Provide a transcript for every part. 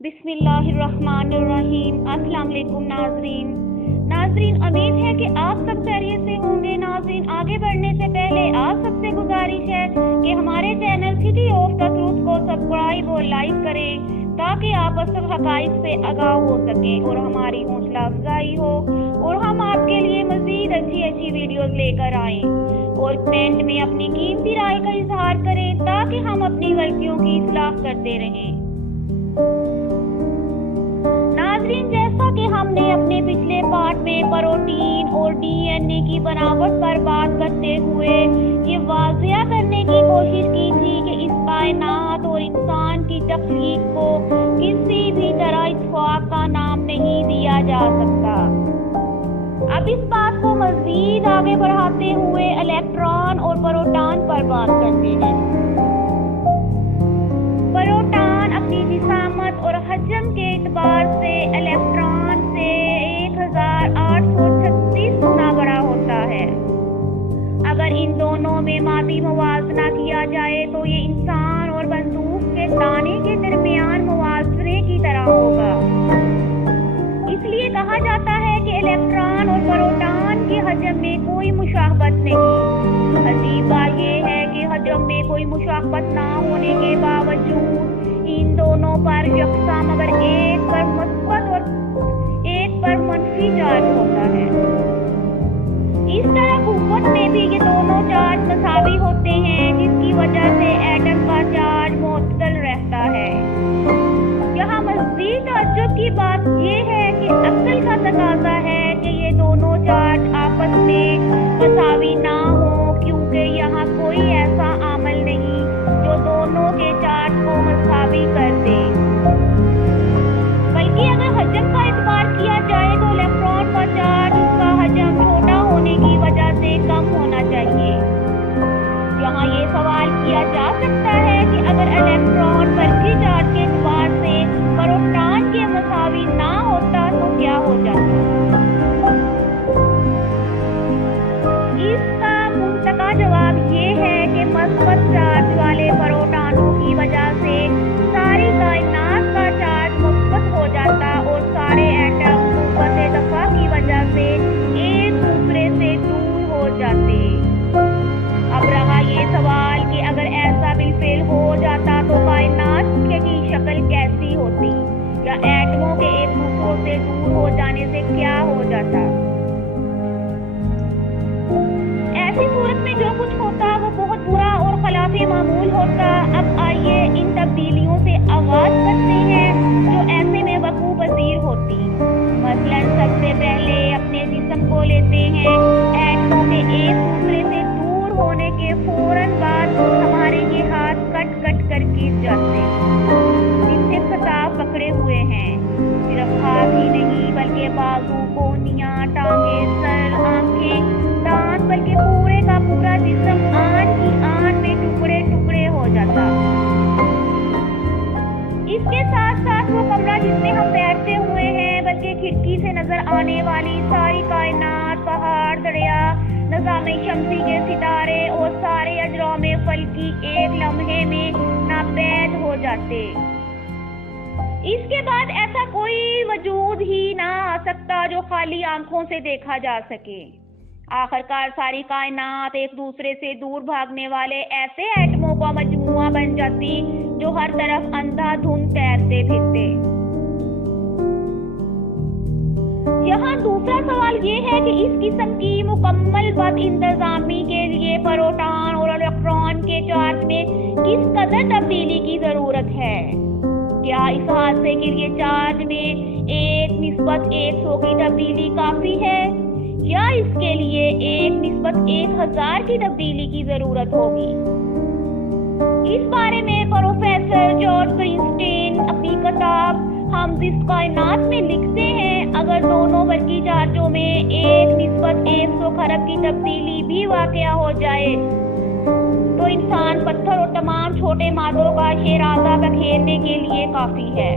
بسم اللہ الرحمن الرحیم۔ السلام علیکم ناظرین، امید ہے کہ آپ سب خیریت سے ہوں گے۔ ناظرین، آگے بڑھنے سے پہلے آپ سب سے گزارش ہے کہ ہمارے channel city of the truth کو سبسکرائب اور لائک کریں تاکہ آپ اصل حقائق سے آگاہ ہو سکیں اور ہماری حوصلہ افزائی ہو اور ہم آپ کے لیے مزید اچھی ویڈیوز لے کر آئیں، اور کمنٹ میں اپنی قیمتی رائے کا اظہار کریں تاکہ ہم اپنی غلطیوں کی اصلاح کرتے رہیں۔ ناظرین، جیسا کہ ہم نے اپنے پچھلے پارٹ میں پروٹین اور ڈی این اے کی بناوٹ پر بات کرتے ہوئے یہ واضح کرنے کی کوشش کی تھی کہ اس کائنات اور انسان کی تخلیق کو کسی بھی طرح اتفاق کا نام نہیں دیا جا سکتا۔ اب اس بات کو مزید آگے بڑھاتے ہوئے الیکٹران اور پروٹان پر بات کرتے ہیں۔ پروٹان اپنی جسامت اور حجم کے اعتبار سے الیکٹران سے 1836 گنا بڑا ہوتا ہے۔ اگر ان دونوں میں مادی موازنہ کیا جائے تو یہ انسان اور بندوق کے دانے کے درمیان موازنے کی طرح ہوگا۔ اس لیے کہا جاتا ہے کہ الیکٹران اور پروٹان کے حجم میں کوئی مشابہت نہیں۔ عجیب بات یہ ہے کہ حجم میں کوئی مشابہت نہ ہونے کے باوجود ان دونوں پر یکساں مگر ایک پر مثبت اور ایک پر منفی چارج ہوتا ہے۔ اس طرح قوت میں بھی یہ دونوں چارج مساوی ہوتے ہیں، جس کی وجہ سے ایٹم کا چارج معتدل رہتا ہے۔ یہاں مزید تعجب کی بات یہ ہے کہ عقل کا تقاضا ہے کہ یہ دونوں چارج آپس میں مساوی نہ ہوں، کیونکہ یہاں کوئی ایسا عامل نہیں جو دونوں کے چارج کو مساوی کر دے۔ بلکہ اگر حجم کا اعتبار کیا جائے تو الیکٹران کا چارج اس کا حجم چھوٹا ہونے کی وجہ سے کم ہونا چاہیے۔ یہاں یہ سوال کیا جا سکتا ہے کہ اگر الیکٹران برقی چارج کے اعتبار سے پروٹان کے مساوی نہ ہوتا تو کیا ہو جاتا؟ اس کا منطقی جواب یہ ہے کہ مثبت چارج والے پروٹانوں کی وجہ سے ساری کائنات کا چارج مثبت ہو جاتا اور سارے ایٹم قوت دفع کی وجہ سے ایک دوسرے سے دور ہو جاتے۔ اب رہا یہ سوال کہ اگر ایسا بالفعل ہو جاتا تو کائنات کی شکل کیسی ہوتی، یا ایٹموں کے ایک دوسرے سے دور ہو جانے سے کیا ہو جاتا؟ ایسی صورت میں جو کچھ ہوتا وہ بہت برا اور خلاف معمول ہوتا۔ اب آئیے ان تبدیلیوں سے آغاز کرتے ہیں جو ایسے میں وقوع پذیر ہوتی۔ مثلا سب سے پہلے اپنے جسم کو لیتے ہیں۔ ایٹموں کے ایک دوسرے سے دور ہونے کے فوراً بعد ہمارے یہ ہاتھ کٹ کر گر جاتے، جن سے خطاف پکڑے ہوئے ہیں۔ صرف ہاتھ ہی نہیں بلکہ بازو، کونیاں، ٹانگیں، سر، آنکھیں، دانت، بلکہ پورے کا پورا جسم آن کی آن میں ٹکڑے ہو جاتا۔ اس کے ساتھ ساتھ وہ کمرہ جس میں ہم بیٹھتے ہوئے ہیں، بلکہ کھڑکی سے نظر آنے والی ساری کائنات، پہاڑ، دریا، نظام شمسی کے ستارے اور سارے اجرام فلکی ایک لمحے میں ناپید ہو جاتے۔ اس کے بعد ایسا کوئی وجود ہی نہ آ سکتا جو خالی آنکھوں سے دیکھا جا سکے۔ آخرکار ساری کائنات ایک دوسرے سے دور بھاگنے والے ایسے ایٹموں کا مجموعہ بن جاتی جو ہر طرف اندھا دھند تیرتے پھرتے۔ یہاں دوسرا سوال یہ ہے کہ اس قسم کی مکمل بد انتظامی کے لیے پروٹان اور الیکٹران کے چارج میں کس قدر تبدیلی کی ضرورت ہے؟ کیا اس حادثے کے لیے چارج میں 1:100 کی تبدیلی کافی ہے، یا اس کے لیے 1:1000 کی تبدیلی کی ضرورت ہوگی؟ اس بارے میں پروفیسر جارج برنسٹین اپنی کتاب ہم جس کائنات میں لکھتے ہیں، اگر دونوں برقی چارجوں میں 1:100 کھرب کی تبدیلی بھی واقع ہو جائے تو انسان، پتھر اور تمام چھوٹے مادوں کا شیرازہ بکھیرنے کے لیے کافی ہے،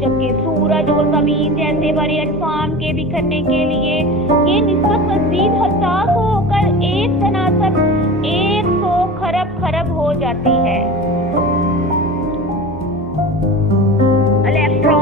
جبکہ سورج اور زمین جیسے بڑے اجسام کے بکھرنے کے لیے یہ نسبت مزید حساس ہو کر 1:100 کھرب ہو جاتی ہے۔ الیکٹران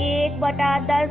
1/10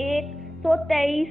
123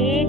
1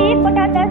1/10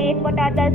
1/10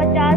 50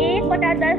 1/10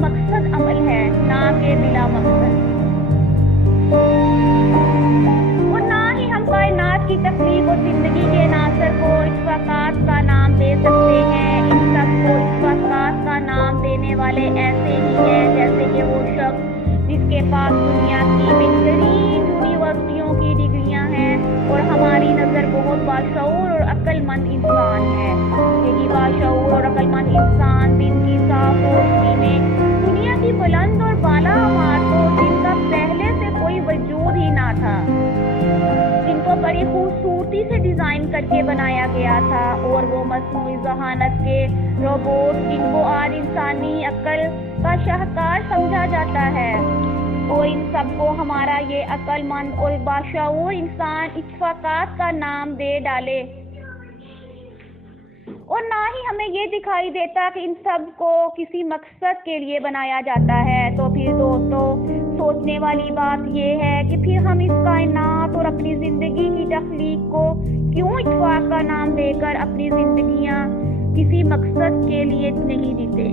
مقصد عمل ہے، نہ کہ بلا مقصد۔ اور نہ ہی ہم کائنات کی تخلیق اور زندگی کے عناصر کو اتفاقات کا نام دے سکتے ہیں۔ ان سب کو اتفاقات کا نام دینے والے ایسے ہی ہیں جیسے کہ وہ شخص جس کے پاس دنیا کی بہترین یونیورسٹیوں کی ڈگریاں ہیں اور ہماری نظر بہت باشعور اور عقل مند انسان ہے۔ یہی باشعور اور عقل مند انسان دن کی صاف روشنی میں دنیا کی بلند اور بالا عمارتوں جن کا پہلے سے کوئی وجود ہی نہ تھا، جن کو بڑی خوبصورتی سے ڈیزائن کر کے بنایا گیا تھا، اور وہ مصنوعی ذہانت کے روبوٹ جن کو آج انسانی عقل کا شاہکار سمجھا جاتا ہے، اور ان سب کو ہمارا یہ عقل مند اور باشعور انسان اتفاقات کا نام دے ڈالے، اور نہ ہی ہمیں یہ دکھائی دیتا کہ ان سب کو کسی مقصد کے لیے بنایا جاتا ہے۔ تو پھر دوستو، سوچنے والی بات یہ ہے کہ پھر ہم اس کائنات اور اپنی زندگی کی تخلیق کو کیوں اتفاق کا نام دے کر اپنی زندگیاں کسی مقصد کے لیے نہیں جیتے؟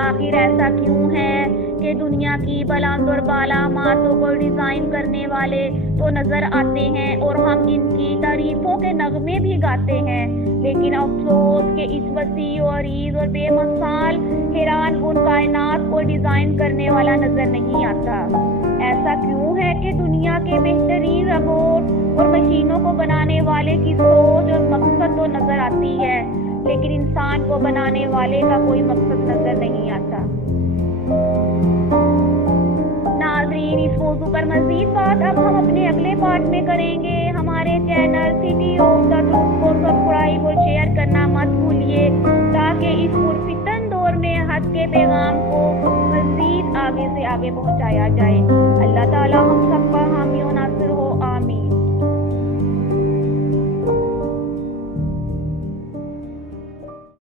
آخر ایسا کیوں ہے کہ دنیا کی بلند اور بالا عمارتوں کو ڈیزائن کرنے والے تو نظر آتے ہیں اور ہم ان کی تعریفوں کے نغمے بھی گاتے ہیں، لیکن افسوس کہ اس وسیع و عریض اور بے مثال حیران کن کائنات کو ڈیزائن کرنے والا نظر نہیں آتا؟ ایسا کیوں ہے کہ دنیا کے بہترین روبوٹ اور مشینوں کو بنانے والے کی سوچ اور مقصد تو نظر آتی ہے، لیکن انسان کو بنانے والے کا کوئی مقصد نظر نہیں آتا؟ ناظرین، اس موضوع پر مزید بات اب ہم اپنے اگلے پارٹ میں کریں گے۔ ہمارے channel city of the truth کو سبسکرائب اور شیئر کرنا مت بھولیے تاکہ اس پرفتن دور میں حق کے پیغام کو مزید آگے سے آگے پہنچایا جائے۔ اللہ تعالی ہم سب کا حامی